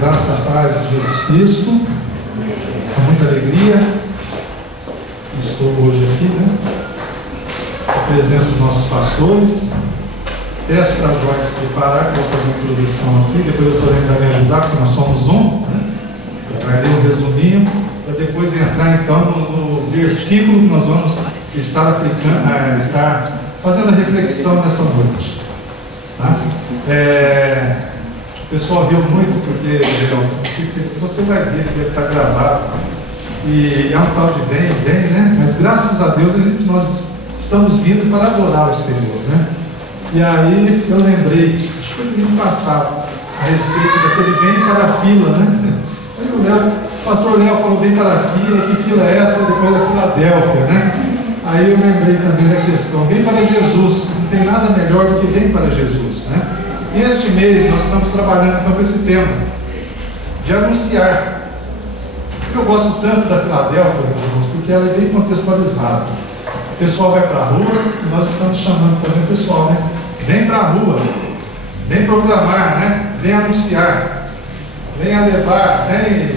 graça e a paz de Jesus Cristo, com muita alegria, estou hoje aqui, em presença dos nossos pastores. Peço para a Joyce preparar, que eu vou fazer uma introdução aqui, depois a senhora vai me ajudar, porque nós somos vai ler um resuminho, para depois entrar então no versículo que nós vamos estar aplicando, estar fazendo a reflexão nessa noite. Tá? O pessoal riu muito porque você vai ver que ele está gravado e é um tal de vem, né? Mas graças a Deus nós estamos vindo para adorar o Senhor, né? E aí eu lembrei, acho que foi no ano passado, a respeito daquele vem para a fila, né? Aí o pastor Léo falou, vem para a fila, que fila é essa? Depois da Filadélfia, né? Aí eu lembrei também da questão, vem para Jesus, não tem nada melhor do que vem para Jesus, né? E este mês nós estamos trabalhando então com esse tema, de anunciar. Eu gosto tanto da Filadélfia, meus irmãos, porque ela é bem contextualizada. O pessoal vai para a rua, e nós estamos chamando também o pessoal, né? Vem para a rua, vem proclamar, né? Vem anunciar, venha levar, vem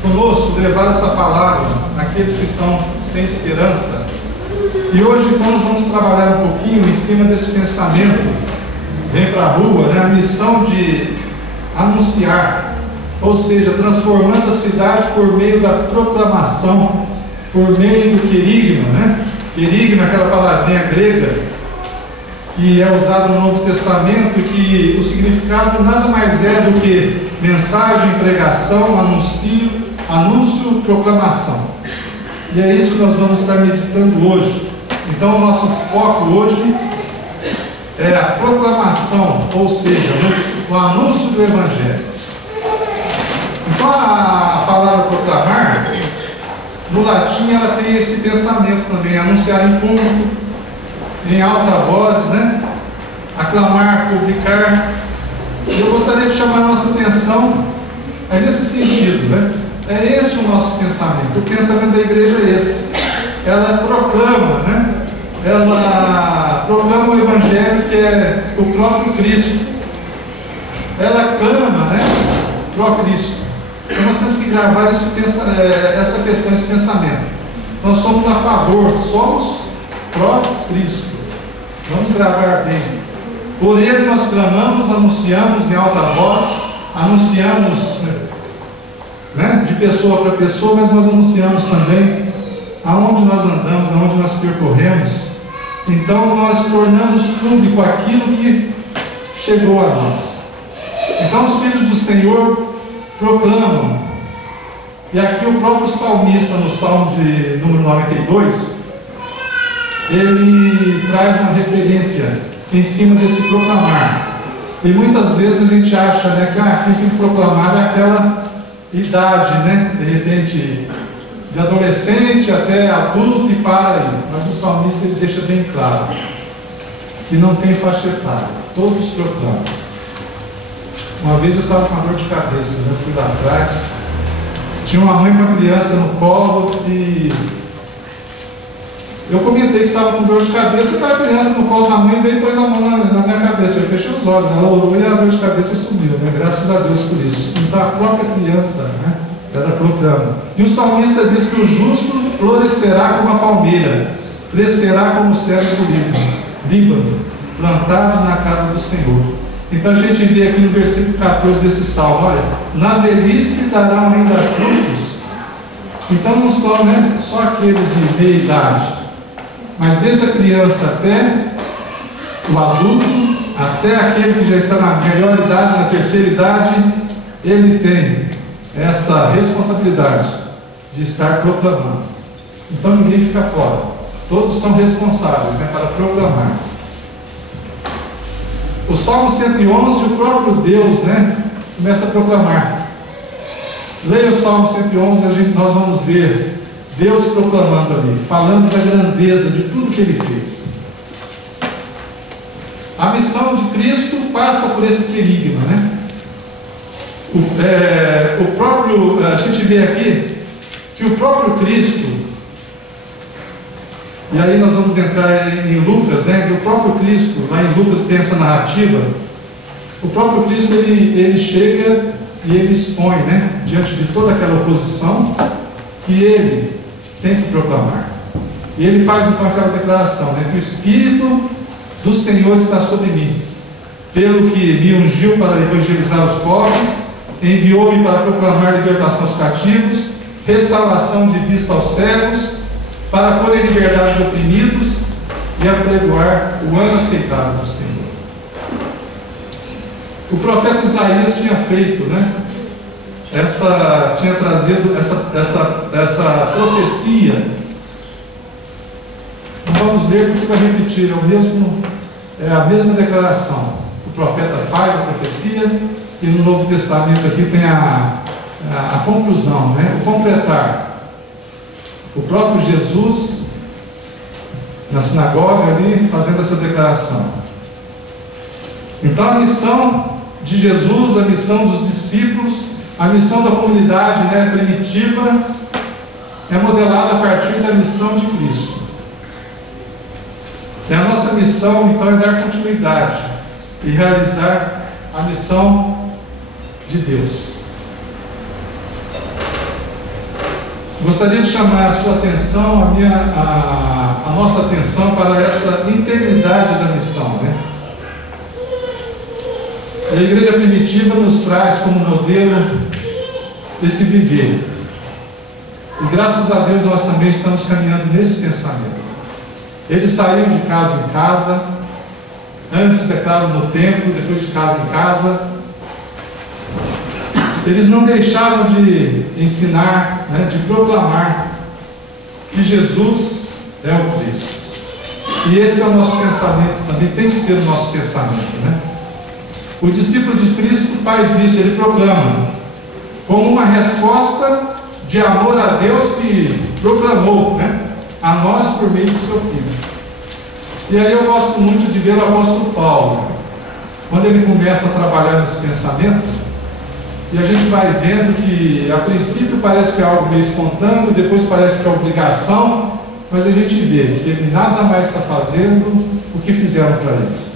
conosco levar essa palavra àqueles que estão sem esperança. E hoje então nós vamos trabalhar um pouquinho em cima desse pensamento. Vem para a rua, né? A missão de anunciar, ou seja, transformando a cidade por meio da proclamação, por meio do querigma, né? Querigma é aquela palavrinha grega que é usada no Novo Testamento e que o significado nada mais é do que mensagem, pregação, anúncio, proclamação. E é isso que nós vamos estar meditando hoje. Então o nosso foco hoje é a proclamação, ou seja, o anúncio do Evangelho. Então a palavra proclamar, no latim, ela tem esse pensamento também, anunciar em público, em alta voz, né? Aclamar, publicar. Eu gostaria de chamar a nossa atenção nesse sentido, né? É esse o nosso pensamento. O pensamento da igreja é esse. Ela proclama, né? Ela proclama o Evangelho que é o próprio Cristo. Uma clama, né, pró-Cristo. Então nós temos que gravar essa questão, esse pensamento. Nós somos a favor, somos pró-Cristo. Vamos gravar bem. Por ele nós clamamos, anunciamos em alta voz, anunciamos, né, de pessoa para pessoa, mas nós anunciamos também aonde nós andamos, aonde nós percorremos. Então nós tornamos público aquilo que chegou a nós. Então os filhos do Senhor proclamam. E aqui o próprio salmista, no Salmo de número 92, ele traz uma referência em cima desse proclamar. E muitas vezes a gente acha, né, que quem tem que proclamar é aquela idade, né, de repente de adolescente até adulto e para aí. Mas o salmista ele deixa bem claro que não tem faixa etária, todos proclamam. Uma vez eu estava com uma dor de cabeça, né? Eu fui lá atrás, tinha uma mãe com a criança no colo e eu comentei que estava com dor de cabeça, e aquela criança no colo da mãe veio e pôs a mão na minha cabeça. Eu fechei os olhos, ela orou e a dor de cabeça sumiu, né? Graças a Deus por isso. Então a própria criança, né, ela proclama. E o salmista diz que o justo florescerá como a palmeira, crescerá como o cedro do Líbano, plantados na casa do Senhor. Então a gente vê aqui no versículo 14 desse salmo, olha, na velhice darão ainda frutos. Então não são, né, só aqueles de meia idade, mas desde a criança até o adulto, até aquele que já está na melhor idade, na terceira idade, ele tem essa responsabilidade de estar proclamando. Então ninguém fica fora, todos são responsáveis, né, para proclamar. O Salmo 111, o próprio Deus, né, começa a proclamar. Leia o Salmo 111, nós vamos ver Deus proclamando ali, falando da grandeza de tudo que Ele fez. A missão de Cristo passa por esse querigma, né? A gente vê aqui que o próprio Cristo, e aí nós vamos entrar em Lucas, né? Que o próprio Cristo, lá em Lucas tem essa narrativa. O próprio Cristo ele chega e ele expõe, né, diante de toda aquela oposição, que ele tem que proclamar. E ele faz então aquela declaração, né, que o Espírito do Senhor está sobre mim, pelo que me ungiu para evangelizar os pobres, enviou-me para proclamar libertação aos cativos, restauração de vista aos cegos, para pôr em liberdade os oprimidos e apregoar o ano aceitável do Senhor. O profeta Isaías tinha feito, né, tinha trazido essa profecia. Não vamos ler porque vai repetir, é a mesma declaração. O profeta faz a profecia e no Novo Testamento aqui tem a conclusão, né, o completar. O próprio Jesus na sinagoga ali fazendo essa declaração. Então a missão de Jesus, a missão dos discípulos, a missão da comunidade, né, primitiva, é modelada a partir da missão de Cristo. E a nossa missão então é dar continuidade e realizar a missão de Deus. Gostaria de chamar a sua atenção, a nossa atenção para essa integridade da missão, né? A igreja primitiva nos traz como modelo esse viver. E graças a Deus nós também estamos caminhando nesse pensamento. Eles saíram de casa em casa, antes, é claro, no templo, depois de casa em casa. Eles não deixaram de ensinar, né, de proclamar que Jesus é o Cristo. E esse é o nosso pensamento também, tem que ser o nosso pensamento, né? O discípulo de Cristo faz isso, ele proclama, como uma resposta de amor a Deus que proclamou, né, a nós por meio do seu Filho. E aí eu gosto muito de ver o apóstolo Paulo, quando ele começa a trabalhar nesse pensamento, e a gente vai vendo que a princípio parece que é algo meio espontâneo, depois parece que é obrigação, mas a gente vê que ele nada mais está fazendo o que fizeram para ele.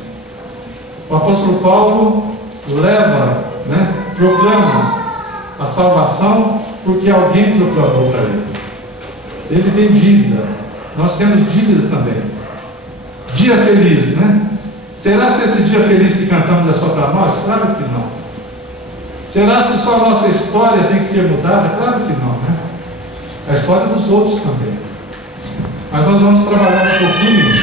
O apóstolo Paulo leva, né, proclama a salvação porque alguém proclamou para ele. Ele tem dívida, nós temos dívidas também. Dia feliz, né? Será se esse dia feliz que cantamos é só para nós? Claro que não. Será se só a nossa história tem que ser mudada? Claro que não, né? A história dos outros também. Mas nós vamos trabalhar um pouquinho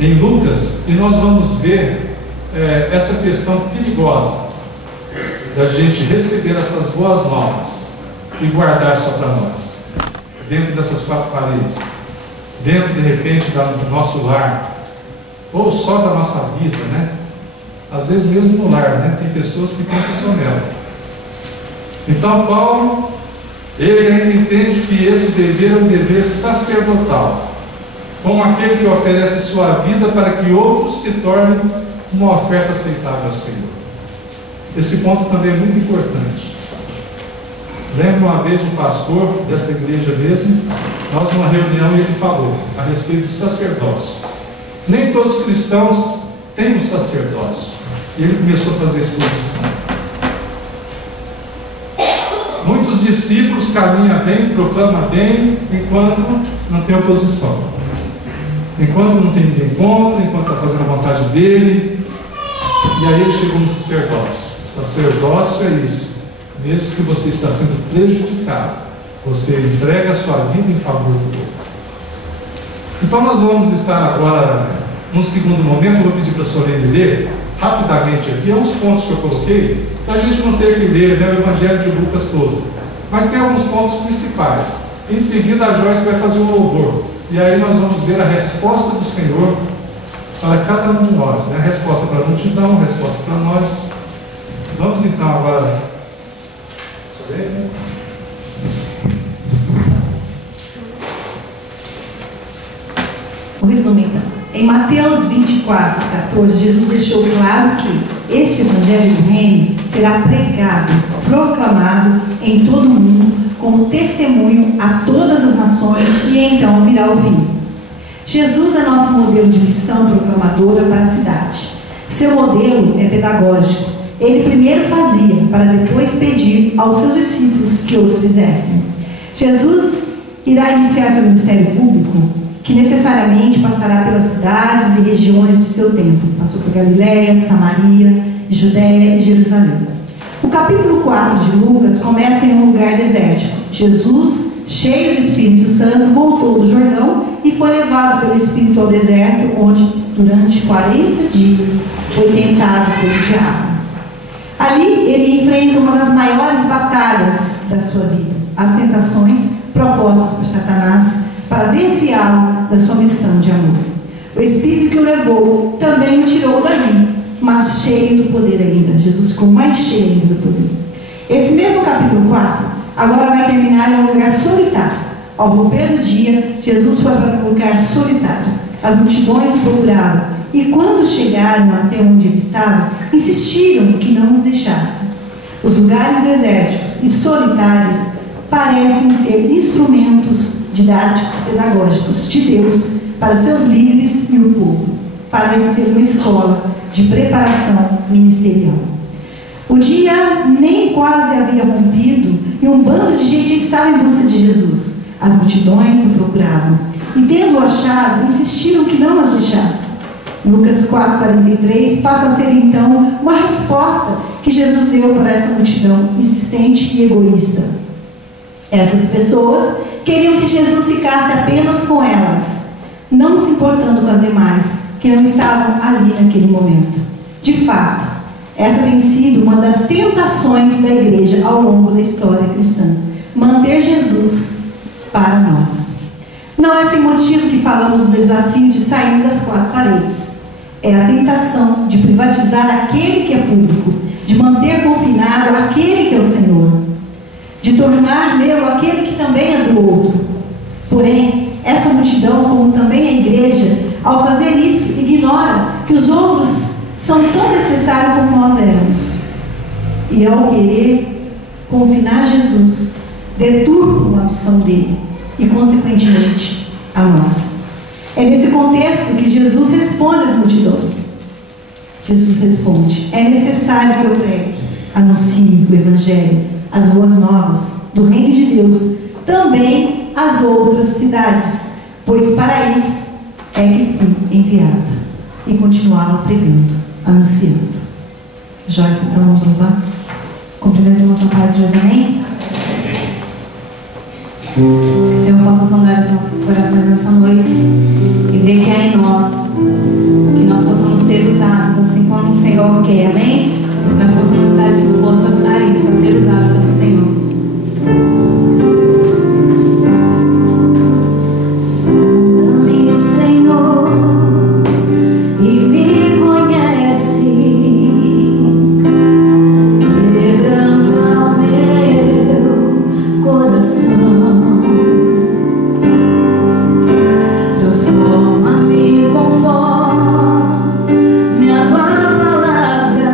em Lucas e nós vamos ver essa questão perigosa da gente receber essas boas novas e guardar só para nós, dentro dessas quatro paredes, dentro de repente do nosso lar, ou só da nossa vida, né? Às vezes mesmo no lar, né? Tem pessoas que pensam só nela. Então Paulo, ele ainda entende que esse dever é um dever sacerdotal, como aquele que oferece sua vida para que outros se tornem uma oferta aceitável ao Senhor. Esse ponto também é muito importante. Lembro uma vez um pastor desta igreja mesmo, nós numa reunião, e ele falou a respeito do sacerdócio. Nem todos os cristãos têm um sacerdócio. E ele começou a fazer a exposição. Muitos discípulos caminham bem, proclamam bem, enquanto não tem oposição. Enquanto não tem ninguém contra, enquanto está fazendo a vontade dele. E aí ele chegou no sacerdócio. Sacerdócio é isso. Mesmo que você está sendo prejudicado, você entrega a sua vida em favor do outro. Então nós vamos estar agora, num segundo momento, eu vou pedir para a Solene ler rapidamente aqui, uns pontos que eu coloquei, para a gente não ter que ler, né, o Evangelho de Lucas todo. Mas tem alguns pontos principais. Em seguida a Joyce vai fazer um louvor. E aí nós vamos ver a resposta do Senhor para cada um de nós, né? A resposta para a multidão, a resposta para nós. Vamos então agora. Vou resumir então. Em Mateus 24, 14, Jesus deixou claro que este Evangelho do Reino será pregado, proclamado em todo o mundo, como testemunho a todas as nações, e então virá o fim. Jesus é nosso modelo de missão proclamadora para a cidade. Seu modelo é pedagógico. ele primeiro fazia, para depois pedir aos seus discípulos que os fizessem. Jesus irá iniciar seu ministério público, que necessariamente passará pelas cidades e regiões de seu tempo. Passou por Galiléia, Samaria, Judéia e Jerusalém. O capítulo 4 de Lucas começa em um lugar desértico. Jesus, cheio do Espírito Santo, voltou do Jordão e foi levado pelo Espírito ao deserto, onde durante 40 dias foi tentado pelo diabo. Ali ele enfrenta uma das maiores batalhas da sua vida, as tentações propostas por Satanás para desviá-lo da sua missão de amor. O Espírito que o levou também o tirou dali, mas cheio do poder ainda. Jesus ficou mais cheio ainda do poder. Esse mesmo capítulo 4 agora vai terminar em um lugar solitário. Ao romper do dia, Jesus foi para um lugar solitário. As multidões o procuravam, e quando chegaram até onde ele estava, insistiram que não os deixassem. Os lugares desérticos e solitários parecem ser instrumentos didáticos pedagógicos de Deus para seus líderes e o povo. Parece ser uma escola de preparação ministerial. O dia nem quase havia rompido e um bando de gente estava em busca de Jesus. As multidões o procuravam e, tendo-o achado, insistiram que não as deixassem. Lucas 4,43 passa a ser então uma resposta que Jesus deu para essa multidão insistente e egoísta. Essas pessoas queriam que Jesus ficasse apenas com elas, não se importando com as demais, que não estavam ali naquele momento. De fato, essa tem sido uma das tentações da igreja ao longo da história cristã: manter Jesus para nós. Não é sem motivo que falamos do desafio de sair das quatro paredes. É a tentação de privatizar aquele que é público, de manter confinado aquele que é o Senhor, de tornar meu aquele que também é do outro. Porém, essa multidão, como também a igreja, ao fazer isso, ignora que os outros são tão necessários como nós éramos. E ao querer confinar Jesus, deturpam a missão dele e, consequentemente, a nossa. É nesse contexto que Jesus responde às multidões. Jesus responde: é necessário que eu pregue, anuncie o Evangelho, as boas novas do reino de Deus, também às outras cidades, pois para isso é que fui enviado. E continuava pregando, anunciando. Joyce, então vamos louvar? Cumprimento as irmãos na paz de Deus, amém? Que o Senhor possa sondar os nossos corações nessa noite e ver que há em nós, que nós possamos ser usados assim como o Senhor quer, amém? Que nós possamos estar dispostos a isso, a ser usados pelo Senhor. Transforma-me conforme a tua palavra.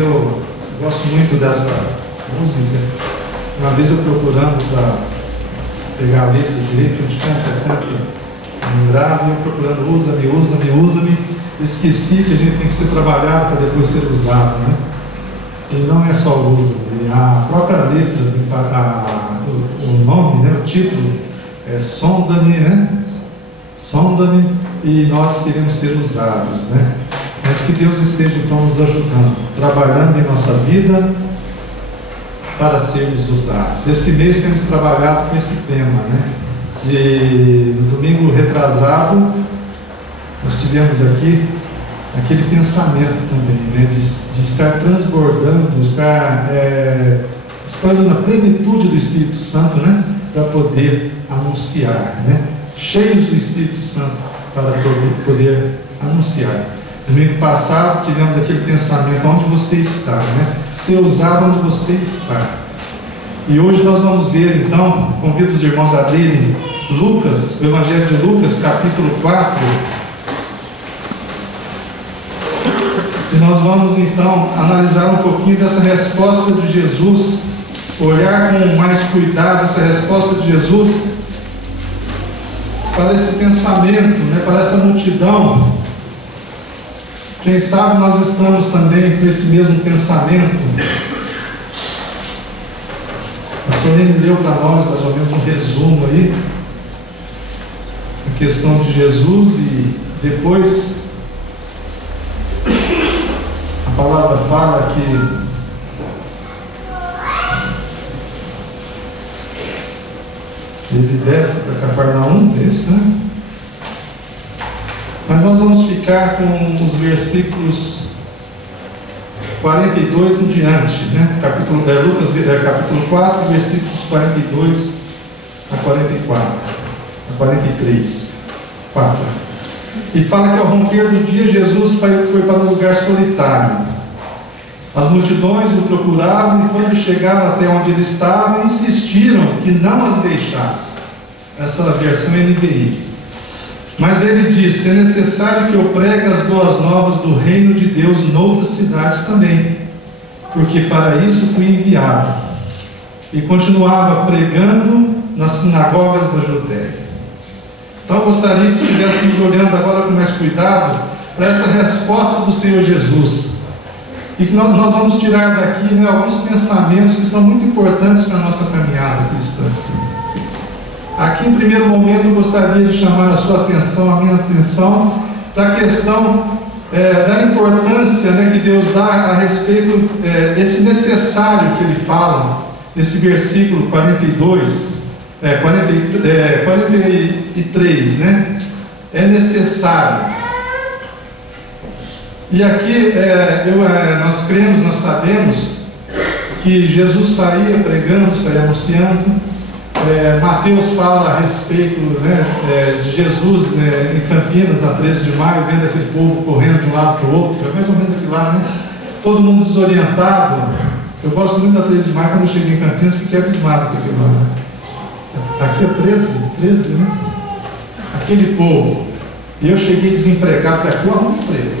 eu gosto muito dessa música. Uma vez eu procurando para pegar a letra direito, onde canta, não grave, eu procurando, usa-me, esqueci que a gente tem que ser trabalhado para depois ser usado, né? E não é só usa-me, a própria letra, o nome, né, o título é Sonda-me, né? Sonda-me, e nós queremos ser usados, né? Mas que Deus esteja então nos ajudando, trabalhando em nossa vida para sermos usados. Esse mês temos trabalhado com esse tema, né? E no domingo retrasado nós tivemos aqui aquele pensamento também, né? De estar transbordando, estando na plenitude do Espírito Santo, né? Para poder anunciar, né? Cheios do Espírito Santo para poder anunciar. Domingo passado tivemos aquele pensamento, onde você está, né? Ser usado onde você está. E hoje nós vamos ver, então, convido os irmãos a abrirem Lucas, o Evangelho de Lucas, capítulo 4. E nós vamos então analisar um pouquinho dessa resposta de Jesus, olhar com mais cuidado essa resposta de Jesus para esse pensamento, né? Para essa multidão. Quem sabe nós estamos também com esse mesmo pensamento. A Solene deu para nós mais ou menos um resumo aí, a questão de Jesus, e depois a palavra fala que ele desce para Cafarnaum, é isso, né? Mas nós vamos ficar com os versículos 42 em diante, né? Lucas capítulo 4, versículos 42 a 44, a 43, 4. E fala que ao romper do dia, Jesus foi para um lugar solitário. As multidões o procuravam, e quando chegaram até onde ele estava, insistiram que não as deixasse. Essa versão NVI. Mas ele disse: é necessário que eu pregue as boas novas do reino de Deus noutras cidades também, porque para isso fui enviado. E continuava pregando nas sinagogas da Judéia. Então eu gostaria que estivéssemos olhando agora com mais cuidado para essa resposta do Senhor Jesus, e que nós vamos tirar daqui, né, alguns pensamentos que são muito importantes para a nossa caminhada cristã. Aqui, em primeiro momento, eu gostaria de chamar a sua atenção, a minha atenção, para a questão da importância, né, que Deus dá a respeito desse necessário que ele fala, nesse versículo 43, né? É necessário. E aqui nós cremos, nós sabemos que Jesus saía pregando, saía anunciando. Mateus fala a respeito, né, de Jesus em Campinas, na 13 de maio, vendo aquele povo correndo de um lado para o outro, é mais ou menos aquilo lá, né? Todo mundo desorientado. Eu gosto muito da 13 de maio. Quando eu cheguei em Campinas, fiquei abismado com aquilo lá, né? Aqui é 13, né? Aquele povo. E eu cheguei desempregado, falei: aqui eu arrumo emprego.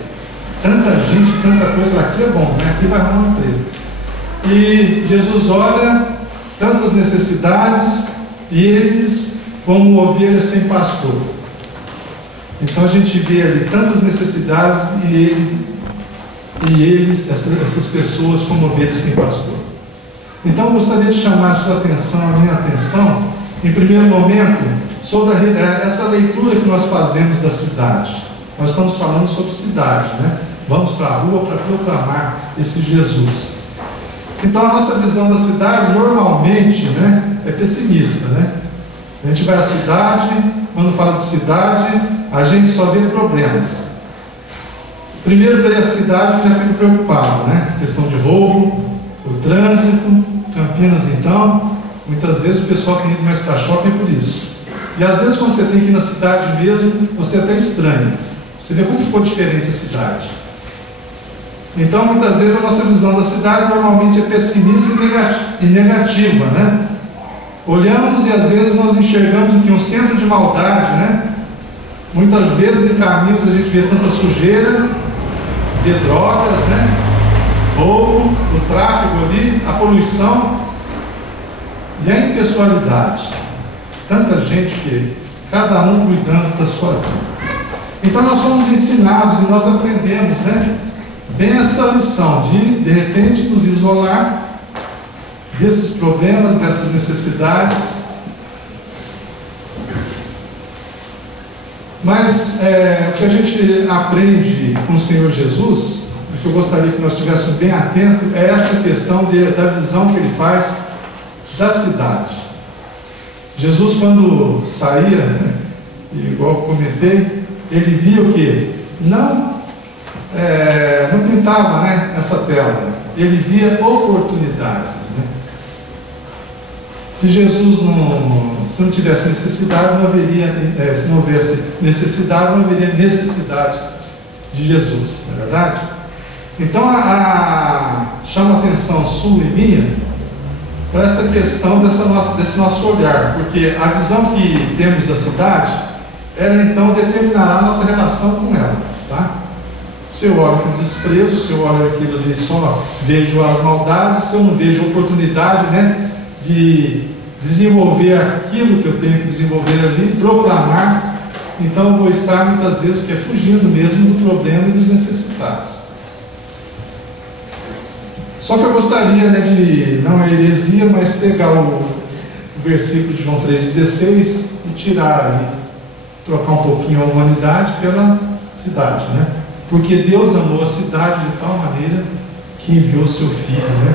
Tanta gente, tanta coisa, falei: aqui é bom, né? Aqui vai arrumar emprego. E Jesus olha tantas necessidades, e eles como ovelhas sem pastor. Então a gente vê ali tantas necessidades, e eles, essas pessoas, como ovelhas sem pastor. Então eu gostaria de chamar a sua atenção, a minha atenção, em primeiro momento, sobre essa leitura que nós fazemos da cidade. Nós estamos falando sobre cidade, né? Vamos para a rua para proclamar esse Jesus. Então a nossa visão da cidade normalmente, né, é pessimista, né? A gente vai à cidade, quando fala de cidade, a gente só vê problemas. Primeiro, para ir à cidade, a gente já fica preocupado, né? Questão de roubo, o trânsito. Campinas, então, muitas vezes o pessoal quer ir mais para shopping por isso. E às vezes, quando você tem que ir na cidade mesmo, você até estranha. Você vê como ficou diferente a cidade. Então, muitas vezes a nossa visão da cidade normalmente é pessimista e negativa, né? Olhamos e às vezes nós enxergamos aqui um centro de maldade, né? Muitas vezes em caminhos a gente vê tanta sujeira, vê drogas, né? roubo, o tráfego ali, a poluição e a impessoalidade. Tanta gente que cada um cuidando da sua vida. Então nós somos ensinados e nós aprendemos, né, bem essa lição de repente nos isolar desses problemas, dessas necessidades. Mas o que a gente aprende com o Senhor Jesus, o que eu gostaria que nós estivéssemos bem atentos, é essa questão da visão que Ele faz da cidade. Jesus, quando saía, né, igual eu comentei, Ele via o quê? Não pintava, né, essa tela. Ele via oportunidades, né? Se Jesus se não tivesse necessidade, não haveria, se não houvesse necessidade, não haveria necessidade de Jesus, não é verdade? Então, chama a atenção sua e minha para esta questão desse nosso olhar, porque a visão que temos da cidade, ela então determinará a nossa relação com ela, tá? Se eu olho com desprezo, se eu olho aquilo ali só vejo as maldades, se eu não vejo oportunidade, né, de desenvolver aquilo que eu tenho que desenvolver ali, proclamar, então eu vou estar muitas vezes fugindo mesmo do problema e dos necessitados. Só que eu gostaria, né, de, não é heresia, mas pegar o versículo de João 3,16 e tirar ali, trocar um pouquinho a humanidade pela cidade, né? Porque Deus amou a cidade de tal maneira que enviou seu Filho, né,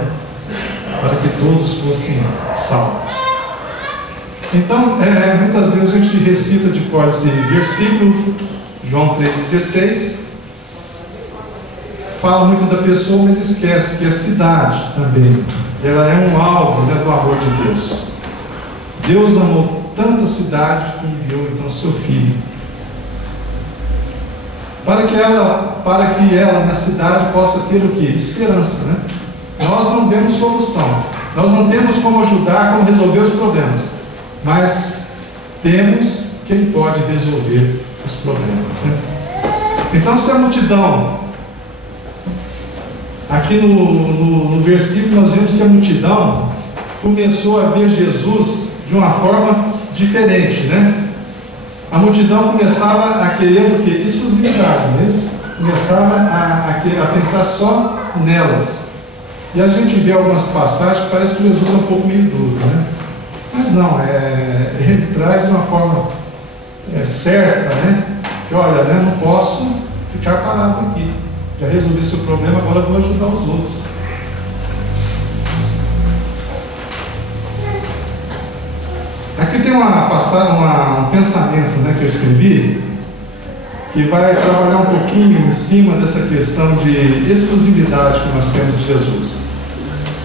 para que todos fossem salvos. Então, muitas vezes a gente recita de cor esse versículo, João 3,16, fala muito da pessoa, mas esquece que a cidade também, ela é um alvo, né, do amor de Deus. Deus amou tanto a cidade que enviou então seu Filho, para que ela na cidade possa ter o que? Esperança, né? Nós não vemos solução, nós não temos como ajudar, como resolver os problemas, mas temos quem pode resolver os problemas, né? Então, se a multidão, aqui no versículo nós vemos que a multidão começou a ver Jesus de uma forma diferente, né? A multidão começava a querer o quê? Exclusividade, não é isso? Começava a pensar só nelas. E a gente vê algumas passagens que parece que Jesus é um pouco meio duro, né? Mas não, ele traz de uma forma certa, né? Que olha, né, não posso ficar parado aqui. Já resolvi seu problema, agora vou ajudar os outros. Aqui tem um pensamento, né, que eu escrevi, que vai trabalhar um pouquinho em cima dessa questão de exclusividade que nós temos de Jesus.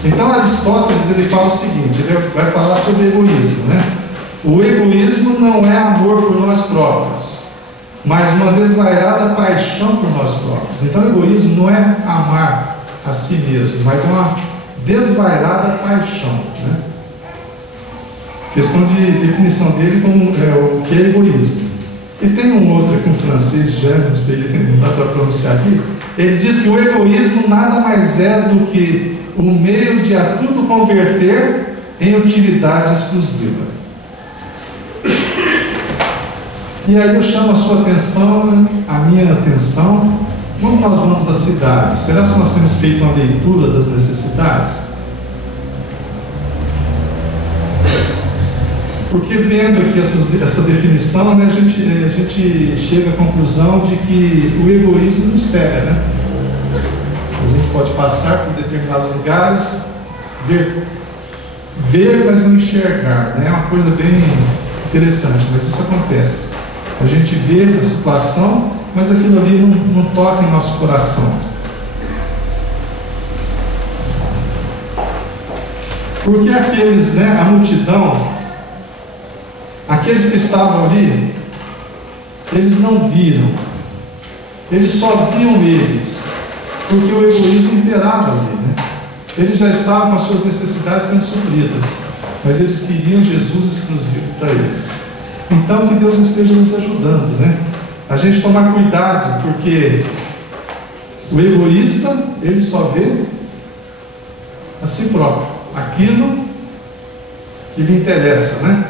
Então Aristóteles ele fala o seguinte, ele vai falar sobre egoísmo, né? O egoísmo não é amor por nós próprios, mas uma desvairada paixão por nós próprios. Então o egoísmo não é amar a si mesmo, mas é uma desvairada paixão, né? Questão de definição dele como o que é egoísmo. E tem um outro aqui, um francês, já não sei, não dá para pronunciar aqui. Ele diz que o egoísmo nada mais é do que o meio de a tudo converter em utilidade exclusiva. E aí eu chamo a sua atenção, a minha atenção, quando nós vamos à cidade, será que nós temos feito uma leitura das necessidades? Porque vendo aqui essa definição, né, a gente chega à conclusão de que o egoísmo nos cega, né? A gente pode passar por determinados lugares, ver, mas não enxergar, né? É uma coisa bem interessante, mas isso acontece. A gente vê a situação, mas aquilo ali não toca em nosso coração. Porque aqueles, né, a multidão, aqueles que estavam ali, eles não viram, eles só viam eles, porque o egoísmo imperava ali, né? Eles já estavam com as suas necessidades sendo supridas, mas eles queriam Jesus exclusivo para eles. Então que Deus esteja nos ajudando, né? A gente tomar cuidado, porque o egoísta, ele só vê a si próprio, aquilo que lhe interessa, né?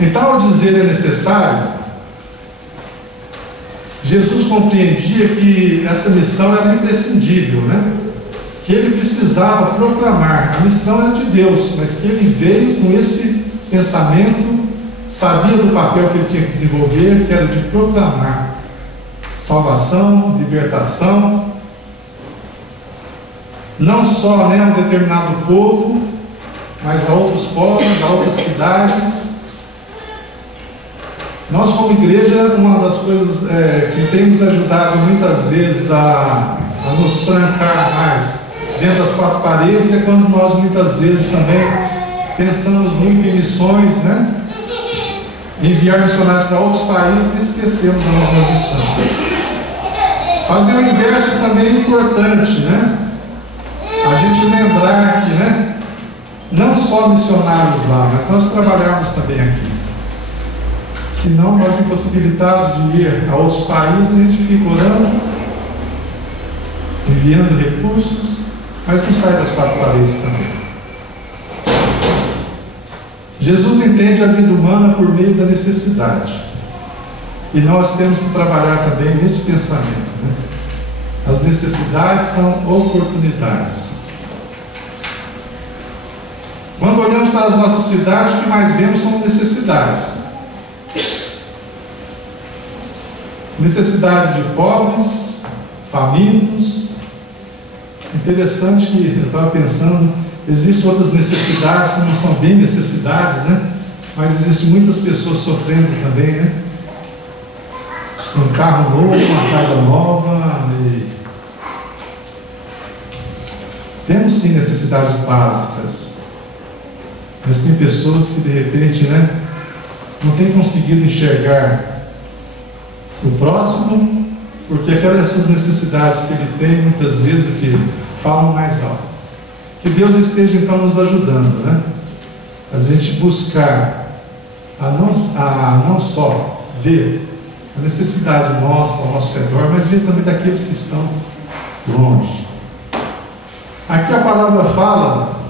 Então, ao dizer é necessário, Jesus compreendia que essa missão era imprescindível, né? Que ele precisava proclamar. A missão era de Deus, mas que ele veio com esse pensamento, sabia do papel que ele tinha que desenvolver, que era de proclamar salvação, libertação, não só, né, a um determinado povo, mas a outros povos, a outras cidades. Nós, como igreja, uma das coisas que tem nos ajudado muitas vezes a nos trancar mais dentro das quatro paredes é quando nós muitas vezes também pensamos muito em missões, né? Enviar missionários para outros países e esquecemos onde nós estamos. Fazer o inverso também é importante, né? A gente lembrar que, né, não só missionários lá, mas nós trabalhamos também aqui. Senão nós, impossibilitados de ir a outros países, a gente fica orando, enviando recursos, mas não sai das quatro paredes também. Jesus entende a vida humana por meio da necessidade. E nós temos que trabalhar também nesse pensamento, né? As necessidades são oportunidades. Quando olhamos para as nossas cidades, o que mais vemos são necessidades. Necessidade de pobres, famintos. Interessante que eu estava pensando, existem outras necessidades que não são bem necessidades, né? Mas existem muitas pessoas sofrendo também, né? Um carro novo, uma casa nova. Temos sim necessidades básicas, mas tem pessoas que de repente, né, não têm conseguido enxergar o próximo, porque essas necessidades que ele tem, muitas vezes, o que falam mais alto. Que Deus esteja então nos ajudando, né? A gente buscar a não só ver a necessidade nossa ao nosso redor, mas ver também daqueles que estão longe. Aqui a palavra fala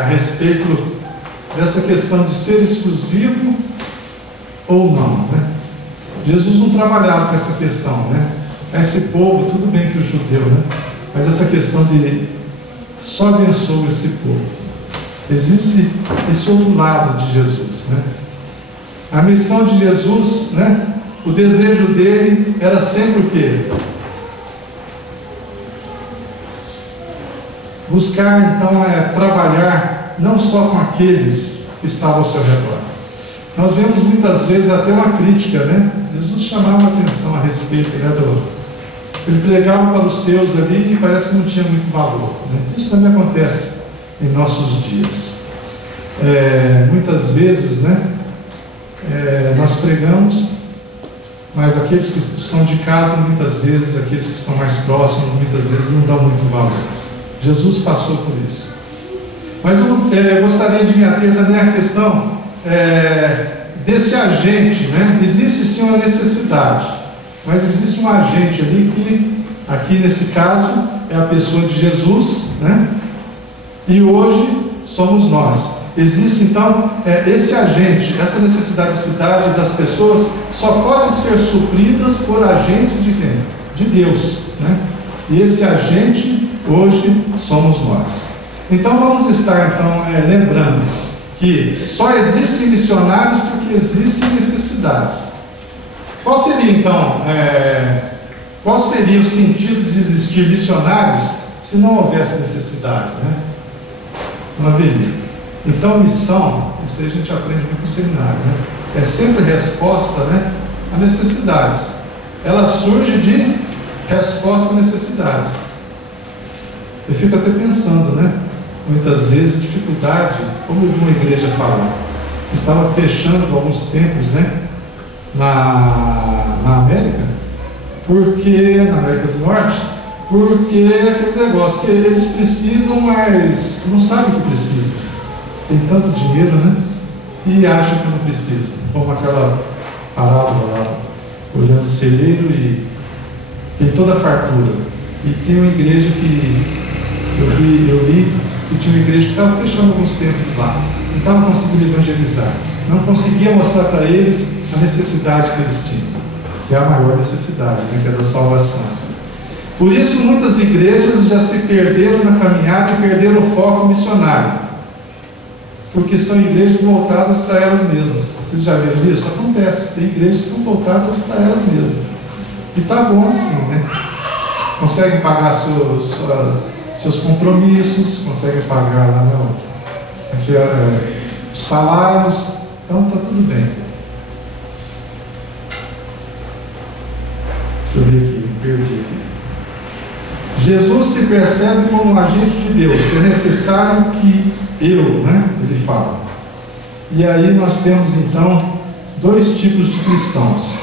a respeito dessa questão de ser exclusivo ou não, né? Jesus não trabalhava com essa questão, né? Esse povo, tudo bem que o judeu, né? Mas essa questão de só abençoa esse povo. Existe esse outro lado de Jesus, né? A missão de Jesus, né? O desejo dele era sempre o quê? Buscar então trabalhar não só com aqueles que estavam ao seu redor. Nós vemos muitas vezes até uma crítica, né? Jesus chamava a atenção a respeito, né, ele pregava para os seus ali e parece que não tinha muito valor, né? Isso também acontece em nossos dias. Muitas vezes, né, nós pregamos, mas aqueles que são de casa, muitas vezes, aqueles que estão mais próximos, muitas vezes não dão muito valor. Jesus passou por isso. Mas eu gostaria de me ater também à questão desse agente, né? Existe sim uma necessidade, mas existe um agente ali que, aqui nesse caso, é a pessoa de Jesus, né? E hoje somos nós. Existe então esse agente, essa necessidade da cidade, das pessoas, só pode ser supridas por agentes de quem? De Deus, né? E esse agente hoje somos nós. Então vamos estar lembrando que só existem missionários porque existem necessidades. Qual seria então qual seria o sentido de existir missionários se não houvesse necessidade, né? Não haveria. Então missão, isso aí a gente aprende muito no seminário, né? É sempre resposta, né, a necessidades. Ela surge de resposta a necessidades. Eu fico até pensando, né? Muitas vezes a dificuldade, como eu vi uma igreja falar, que estava fechando alguns templos, né, na América, na América do Norte, porque aquele negócio que eles precisam, mas não sabem que precisam. Tem tanto dinheiro, né? E acham que não precisam. Como aquela parábola lá, olhando o celeiro e tem toda a fartura. E tinha uma igreja que eu vi que tinha uma igreja que estava fechando alguns templos lá, não estava conseguindo evangelizar, não conseguia mostrar para eles a necessidade que eles tinham, que é a maior necessidade, né, que é da salvação. Por isso muitas igrejas já se perderam na caminhada e perderam o foco missionário, porque são igrejas voltadas para elas mesmas. Vocês já viram isso? Acontece, tem igrejas que são voltadas para elas mesmas, e está bom assim, né? Conseguem pagar seus compromissos, conseguem pagar lá, os salários, então está tudo bem. Deixa eu ver aqui, me perdi aqui. Jesus se percebe como um agente de Deus, é necessário que ele fala. E aí nós temos então dois tipos de cristãos: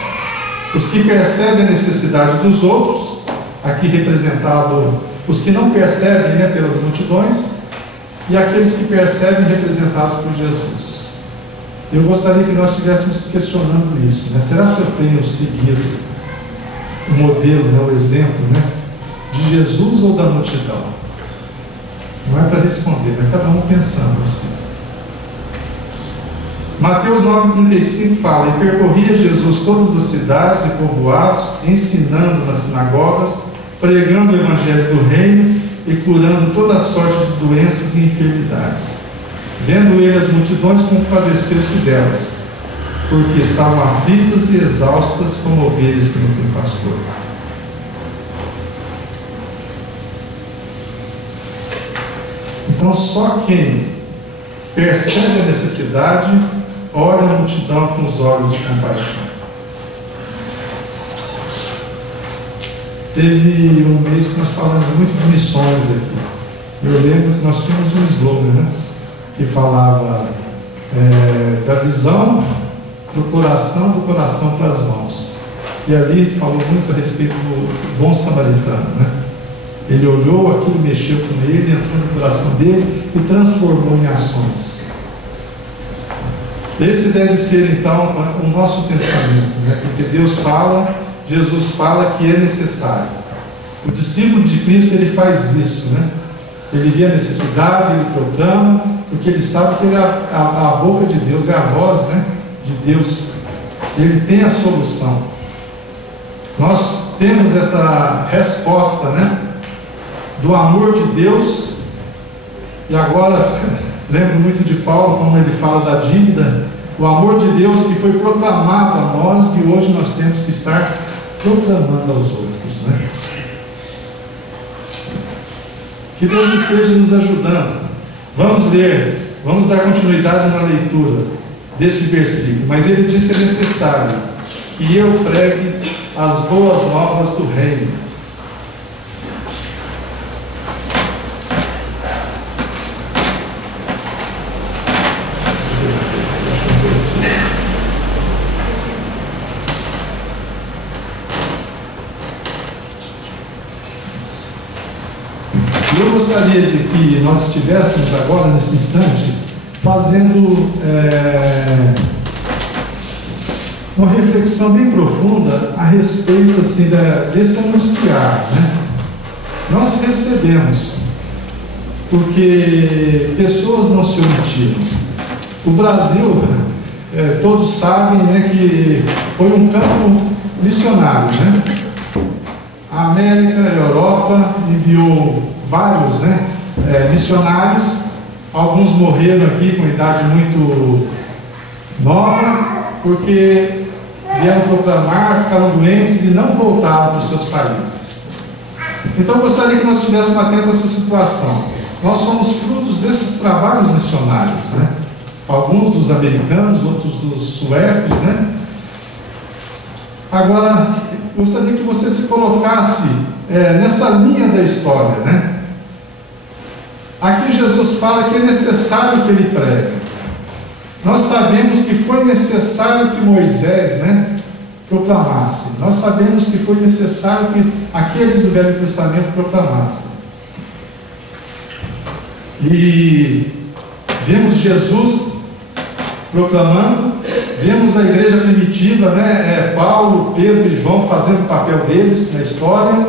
os que percebem a necessidade dos outros, aqui representado os que não percebem, né, pelas multidões, e aqueles que percebem, representados por Jesus. Eu gostaria que nós estivéssemos questionando isso, né? Será que eu tenho seguido o modelo, né, o exemplo, né, de Jesus ou da multidão? Não é para responder, é cada um pensando assim. Mateus 9,35 fala: e percorria Jesus todas as cidades e povoados, ensinando nas sinagogas, pregando o evangelho do reino e curando toda sorte de doenças e enfermidades. Vendo ele as multidões, compadeceu-se delas, porque estavam aflitas e exaustas como ovelhas que não têm pastor. Então só quem percebe a necessidade olha a multidão com os olhos de compaixão. Teve um mês que nós falamos muito de missões aqui. Eu lembro que nós tínhamos um slogan, né, que falava da visão para o coração, do coração para as mãos. E ali falou muito a respeito do bom samaritano, né? Ele olhou, aquilo mexeu com ele, entrou no coração dele e transformou em ações. Esse deve ser então o nosso pensamento, né? Porque Deus fala, Jesus fala que é necessário. O discípulo de Cristo, ele faz isso, né? Ele vê a necessidade, ele proclama, porque ele sabe que ele é a boca de Deus, é a voz, né, de Deus. Ele tem a solução. Nós temos essa resposta, né, do amor de Deus. E agora lembro muito de Paulo, como ele fala da dívida, o amor de Deus que foi proclamado a nós, e hoje nós temos que estar proclamando aos outros, né? Que Deus esteja nos ajudando. Vamos ler, vamos dar continuidade na leitura deste versículo. Mas ele disse: é necessário que eu pregue as boas novas do reino. Eu gostaria de que nós estivéssemos agora, nesse instante, fazendo uma reflexão bem profunda a respeito assim, desse anunciar, né? Nós recebemos, porque pessoas não se omitiram. O Brasil, todos sabem, né, que foi um campo missionário, né? A América, a Europa enviou vários, né, missionários. Alguns morreram aqui com idade muito nova, porque vieram proclamar, ficaram doentes e não voltaram para os seus países. Então eu gostaria que nós estivéssemos atentos a essa situação. Nós somos frutos desses trabalhos missionários, né? Alguns dos americanos, outros dos suecos, né? Agora, gostaria que você se colocasse nessa linha da história, né? Aqui Jesus fala que é necessário que ele pregue. Nós sabemos que foi necessário que Moisés, né, proclamasse. Nós sabemos que foi necessário que aqueles do Velho Testamento proclamassem. E vemos Jesus proclamando, vemos a igreja primitiva, né, Paulo, Pedro e João fazendo o papel deles na história,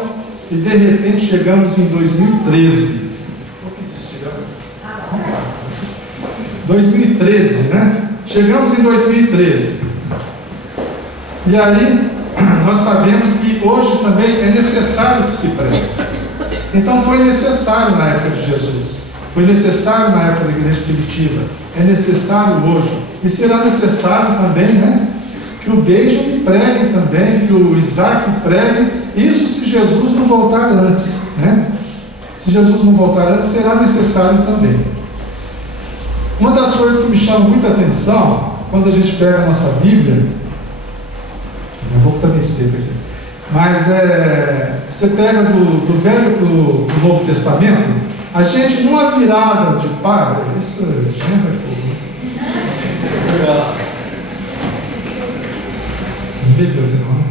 e de repente chegamos em 2013. 2013, né? Chegamos em 2013. E aí, nós sabemos que hoje também é necessário que se pregue. Então foi necessário na época de Jesus, foi necessário na época da igreja primitiva, é necessário hoje, e será necessário também, né? Que o Benjamin pregue também, que o Isaac pregue, isso se Jesus não voltar antes, né? Se Jesus não voltar antes, será necessário também. Uma das coisas que me chama muita atenção, quando a gente pega a nossa Bíblia, minha boca está bem seca aqui, mas você pega do Velho para o Novo Testamento, a gente numa virada de página, isso já vai fogo. Você não bebeu aqui não, né?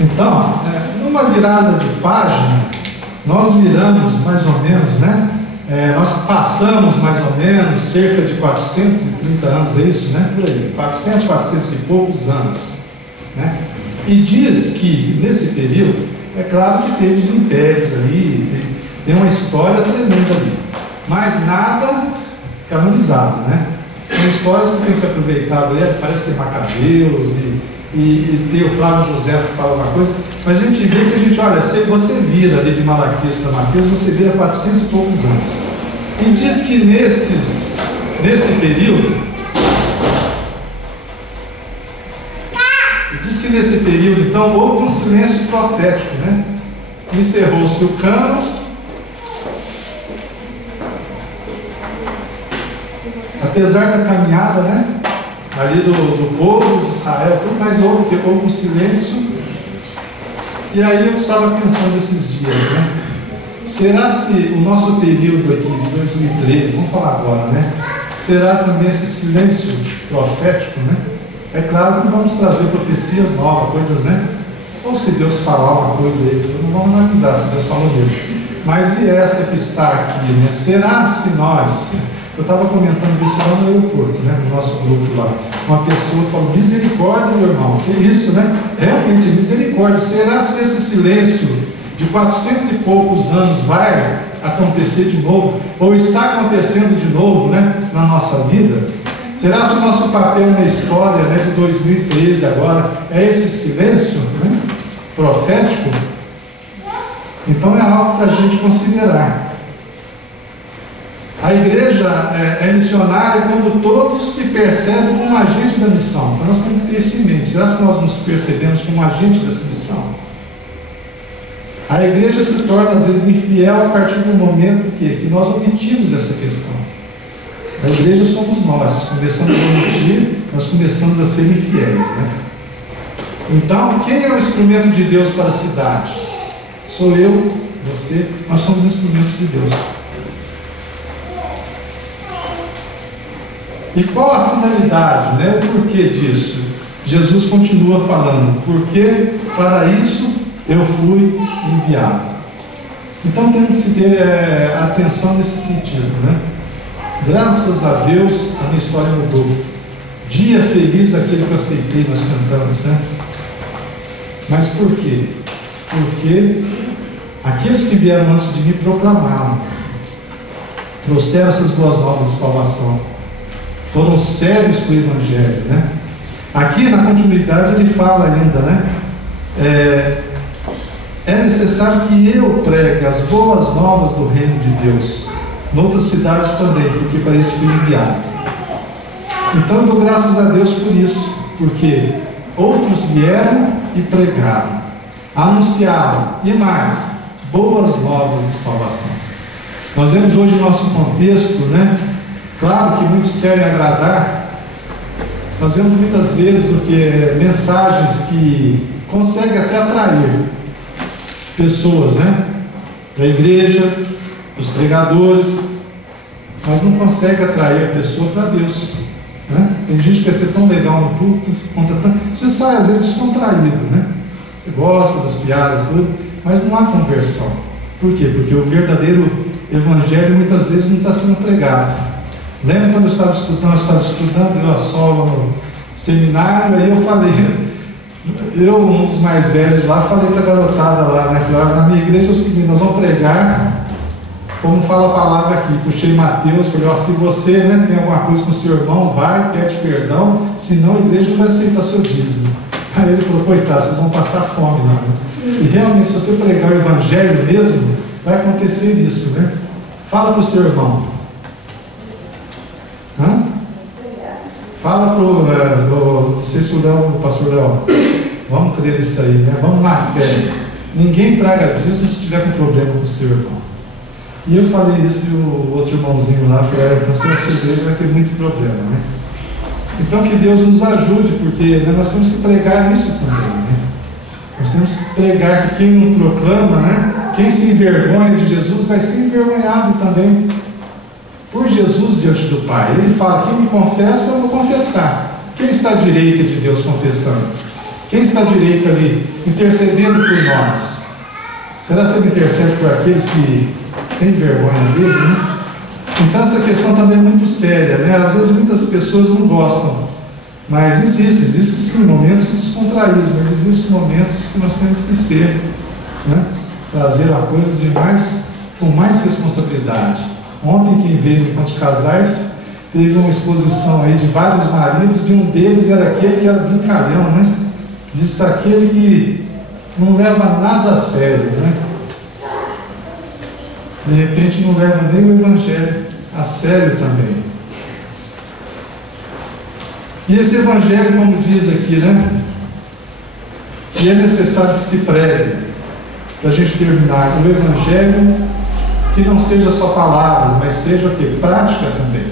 Então, numa virada de página, nós viramos mais ou menos, né? Nós passamos mais ou menos cerca de 430 anos, é isso, né? Por aí, 400 e poucos anos, né? E diz que nesse período, é claro que teve os impérios ali, tem uma história tremenda ali, mas nada canonizado, né? São histórias que têm se aproveitado ali, parece que é Macabeus e tem o Flávio José que fala uma coisa, mas a gente vê que a gente, olha, você vira ali de Malaquias para Mateus, você vira 400 e poucos anos. E diz que nesse período, então, houve um silêncio profético, né? Encerrou-se o cânon, apesar da caminhada, né? Ali do povo de Israel, tudo, mas houve um silêncio. E aí eu estava pensando esses dias, né? Será se o nosso período aqui de 2013, vamos falar agora, né? Será também esse silêncio profético, né? É claro que não vamos trazer profecias novas, coisas, né? Ou se Deus falar uma coisa aí, não vamos analisar se Deus falou mesmo. Mas e essa que está aqui, né? Será se nós... Eu estava comentando isso lá no aeroporto, né? No nosso grupo lá. Uma pessoa falou, misericórdia, meu irmão. Que isso, né? Realmente, misericórdia. Será se esse silêncio de 400 e poucos anos vai acontecer de novo? Ou está acontecendo de novo, né? Na nossa vida? Será se o nosso papel na história, né, de 2013 agora é esse silêncio, né, profético? Então é algo para a gente considerar. A igreja é missionária quando todos se percebem como agente da missão. Então nós temos que ter isso em mente. Será que nós nos percebemos como agente dessa missão? A igreja se torna às vezes infiel a partir do momento que nós omitimos essa questão. A igreja somos nós, começamos a omitir, nós começamos a ser infiéis, né? Então, quem é o instrumento de Deus para a cidade? Sou eu, você, nós somos instrumentos de Deus. E qual a finalidade, né? O porquê disso? Jesus continua falando, porque para isso eu fui enviado. Então temos que ter atenção nesse sentido, né? Graças a Deus a minha história mudou. Dia feliz aquele que eu aceitei, nós cantamos, né? Mas por quê? Porque aqueles que vieram antes de mim proclamaram, trouxeram essas boas novas de salvação, foram sérios com o Evangelho, né? Aqui na continuidade ele fala ainda, né? É necessário que eu pregue as boas novas do reino de Deus, noutras cidades também, porque para isso fui enviado. Então eu dou graças a Deus por isso, porque outros vieram e pregaram, anunciaram, e mais, boas novas de salvação. Nós vemos hoje o nosso contexto, né? Claro que muitos querem agradar. Nós vemos muitas vezes o que mensagens que conseguem até atrair pessoas, né? Para a igreja, os pregadores, mas não consegue atrair a pessoa para Deus, né? Tem gente que quer ser tão legal no púlpito, você sai às vezes descontraído, né? Você gosta das piadas, tudo, mas não há conversão. Por quê? Porque o verdadeiro evangelho muitas vezes não está sendo pregado. Lembra quando eu estava estudando, eu a solo no seminário, aí eu falei, Eu, um dos mais velhos lá, falei para a garotada lá, né? Falei, na minha igreja é o seguinte, nós vamos pregar, como fala a palavra aqui, puxei Mateus, falei, ó, se você, né, tem alguma coisa com o seu irmão, vai, pede perdão, senão a igreja não vai aceitar seu dízimo. Aí ele falou, coitado, vocês vão passar fome lá, né? E realmente, se você pregar o evangelho mesmo, vai acontecer isso, né? Fala para o seu irmão. Fala para o, não sei se o pastor Léo, vamos crer nisso aí, né? Vamos na fé. Ninguém traga dízimo se tiver com problema com o seu irmão. E eu falei isso e o outro irmãozinho lá falou, então se a sua igreja vai ter muito problema, né? Então que Deus nos ajude, porque, né, nós temos que pregar isso também, né? Nós temos que pregar que quem não proclama, né, quem se envergonha de Jesus vai ser envergonhado também por Jesus diante do Pai. Ele fala, quem me confessa, eu vou confessar. Quem está à direita de Deus confessando? Quem está à direita ali, intercedendo por nós? Será que ele intercede por aqueles que têm vergonha dele, né? Então essa questão também é muito séria, né? Às vezes muitas pessoas não gostam, mas existe sim momentos descontraídos, mas existem momentos que nós temos que ser, né? Trazer a coisa com mais responsabilidade. Ontem quem veio no Encontro de Casais teve uma exposição aí de vários maridos, de um deles era aquele que era brincalhão, né? Diz aquele que não leva nada a sério, né? De repente não leva nem o Evangelho a sério também. E esse Evangelho, como diz aqui, né? Que é necessário que se pregue, para a gente terminar, o Evangelho que não seja só palavras, mas seja o quê? Prática também.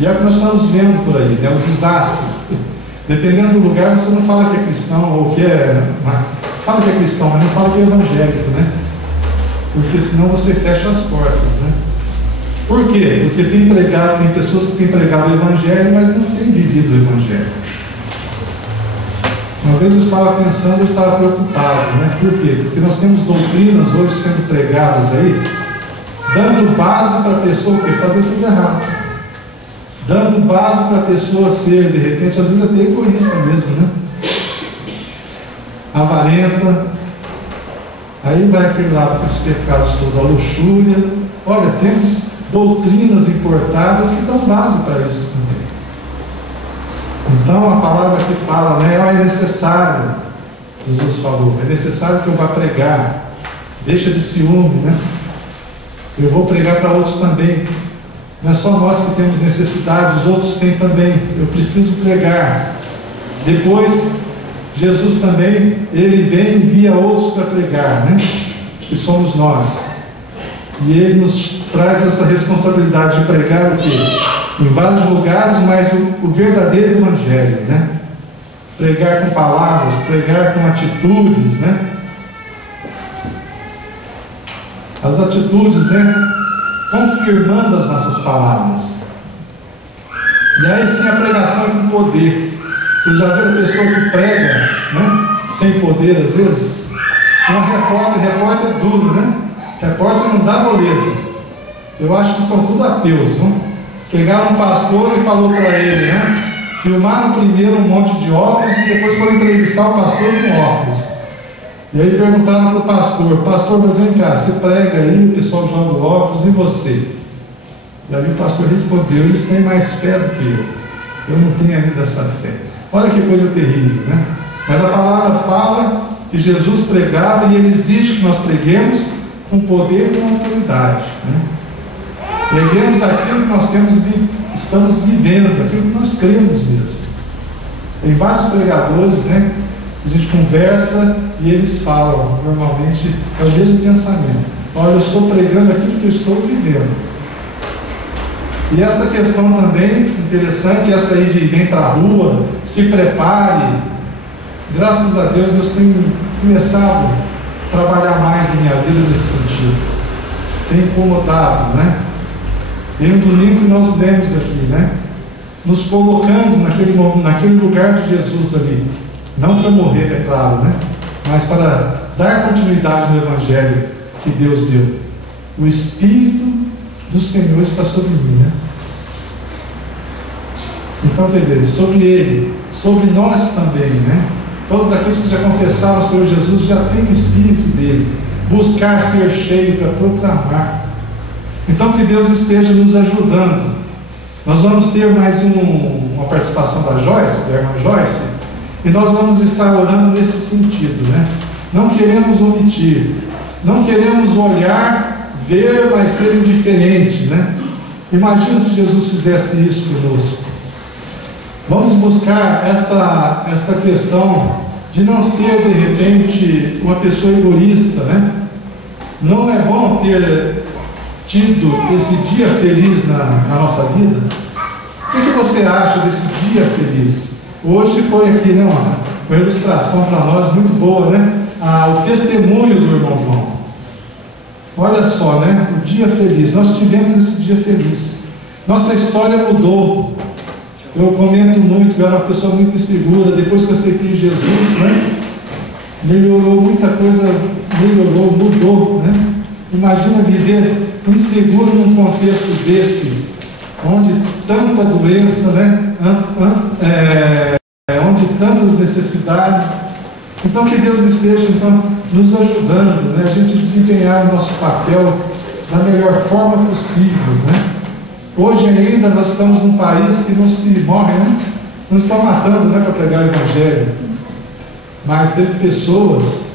E é o que nós estamos vendo por aí, né? O desastre. Dependendo do lugar, você não fala que é cristão, ou que é... Fala que é cristão, mas não fala que é evangélico, né? Porque senão você fecha as portas, né? Por quê? Porque tem pessoas que têm pregado o Evangelho, mas não têm vivido o Evangelho. Uma vez eu estava pensando, eu estava preocupado, né? Por quê? Porque nós temos doutrinas hoje sendo pregadas aí, dando base para a pessoa o quê? Fazer tudo errado. Dando base para a pessoa ser, de repente, às vezes até egoísta mesmo, né? Avarenta. Aí vai aquele lado, aqueles pecados todos, a luxúria. Olha, temos doutrinas importadas que dão base para isso também. Então a palavra que fala, né, é necessário, Jesus falou, é necessário que eu vá pregar, deixa de ciúme, né? Eu vou pregar para outros também. Não é só nós que temos necessidade, os outros têm também. Eu preciso pregar. Depois, Jesus também, ele vem e envia outros para pregar, né? Que somos nós. E ele nos traz essa responsabilidade de pregar o quê? Em vários lugares, mas o verdadeiro Evangelho, né? Pregar com palavras, pregar com atitudes, né? As atitudes, né? Confirmando as nossas palavras. E aí sim a pregação é com poder. Vocês já viram pessoa que prega, né? Sem poder às vezes? Repórter é duro, né? Repórter não dá moleza. Eu acho que são tudo ateus, não? Pegaram um pastor e falou para ele, né? Filmaram primeiro um monte de óculos e depois foram entrevistar o pastor com óculos. E aí perguntaram para o pastor, mas vem cá, você prega aí, o pessoal joga o óculos, e você? E aí o pastor respondeu, eles têm mais fé do que eu não tenho ainda essa fé. Olha que coisa terrível, né? Mas a palavra fala que Jesus pregava e ele exige que nós preguemos com poder e com autoridade, né? Preguemos aquilo que nós estamos vivendo, aquilo que nós cremos mesmo. Tem vários pregadores, né? A gente conversa e eles falam, normalmente é o mesmo pensamento. Olha, eu estou pregando aquilo que eu estou vivendo. E essa questão também interessante, essa aí de vem para a rua, se prepare. Graças a Deus, Deus tem começado a trabalhar mais em minha vida nesse sentido. Tem incomodado, né? Tem um domingo que nós vemos aqui, né? Nos colocando naquele lugar de Jesus ali. Não para morrer, é claro, né? Mas para dar continuidade no Evangelho que Deus deu. O Espírito do Senhor está sobre mim, né? Então, quer dizer, sobre Ele, sobre nós também, né? Todos aqueles que já confessaram o Senhor Jesus já têm o Espírito dele. Buscar ser cheio para proclamar. Então que Deus esteja nos ajudando. Nós vamos ter mais uma participação da Joyce, da irmã Joyce, e nós vamos estar orando nesse sentido, né? Não queremos omitir, não queremos olhar, ver, mas ser indiferente, né? Imagina se Jesus fizesse isso conosco. Vamos buscar esta questão de não ser, de repente, uma pessoa egoísta, né? Não é bom ter tido esse dia feliz na nossa vida? O que você acha desse dia feliz? Hoje foi aqui, né, uma ilustração para nós muito boa, né? O testemunho do irmão João. Olha só, né? O dia feliz. Nós tivemos esse dia feliz. Nossa história mudou. Eu comento muito, eu era uma pessoa muito insegura. Depois que eu aceitei Jesus, né? Melhorou muita coisa, mudou, né? Imagina viver inseguro num contexto desse, onde tanta doença, né? Onde tantas necessidades. Então que Deus esteja nos ajudando, né? A gente desempenhar o nosso papel da melhor forma possível, né? Hoje ainda nós estamos num país que não se morre, né? Não estão matando, né, para pregar o Evangelho, mas teve pessoas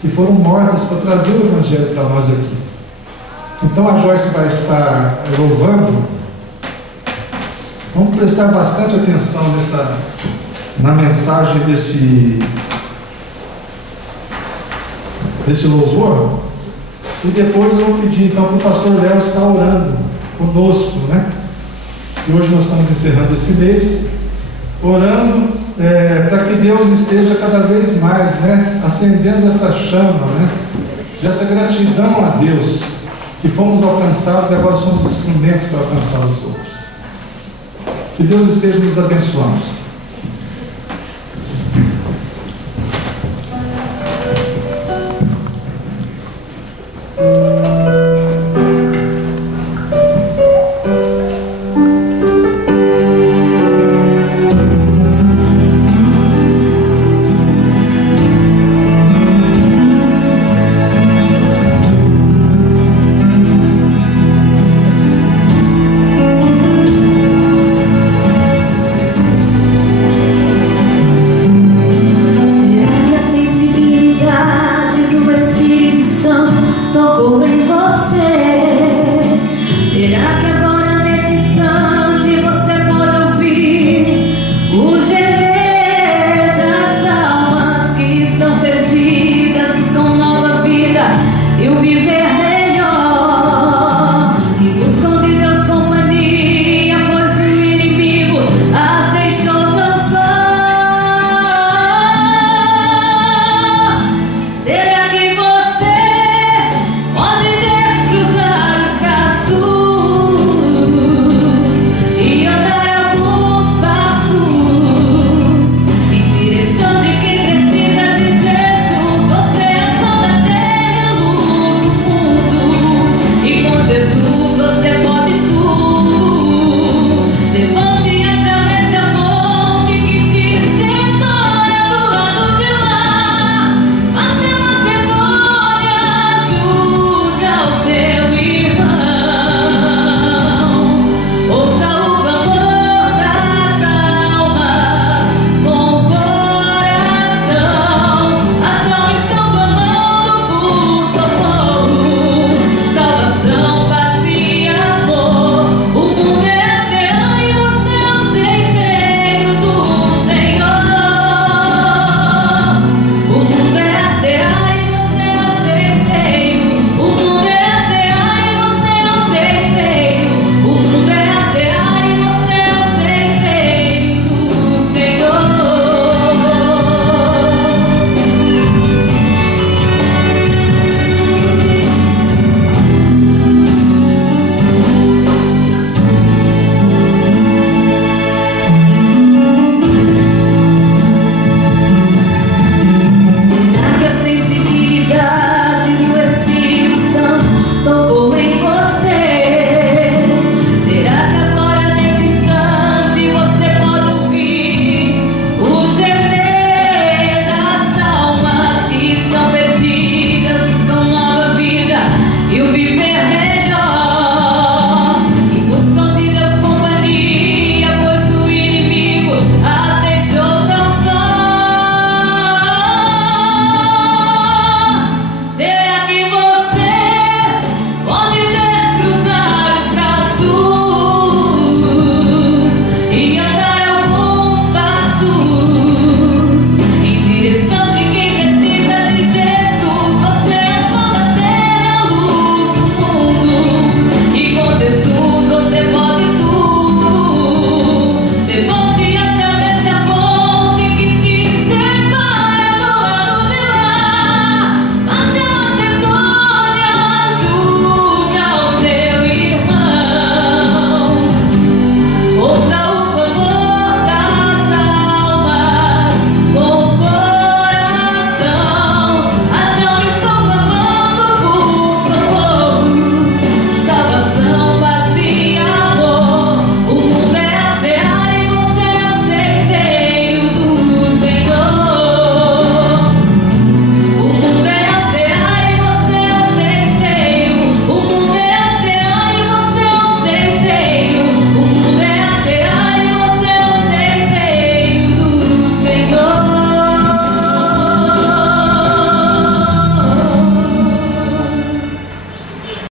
que foram mortas para trazer o Evangelho para nós aqui. Então a Joyce vai estar louvando. Vamos prestar bastante atenção na mensagem desse louvor. E depois eu vou pedir então para o pastor Léo estar orando conosco, né? E hoje nós estamos encerrando esse mês, orando para que Deus esteja cada vez mais, né, acendendo essa chama, né, dessa gratidão a Deus, que fomos alcançados e agora somos instrumentos para alcançar os outros. Que Deus esteja nos abençoando. Eu viver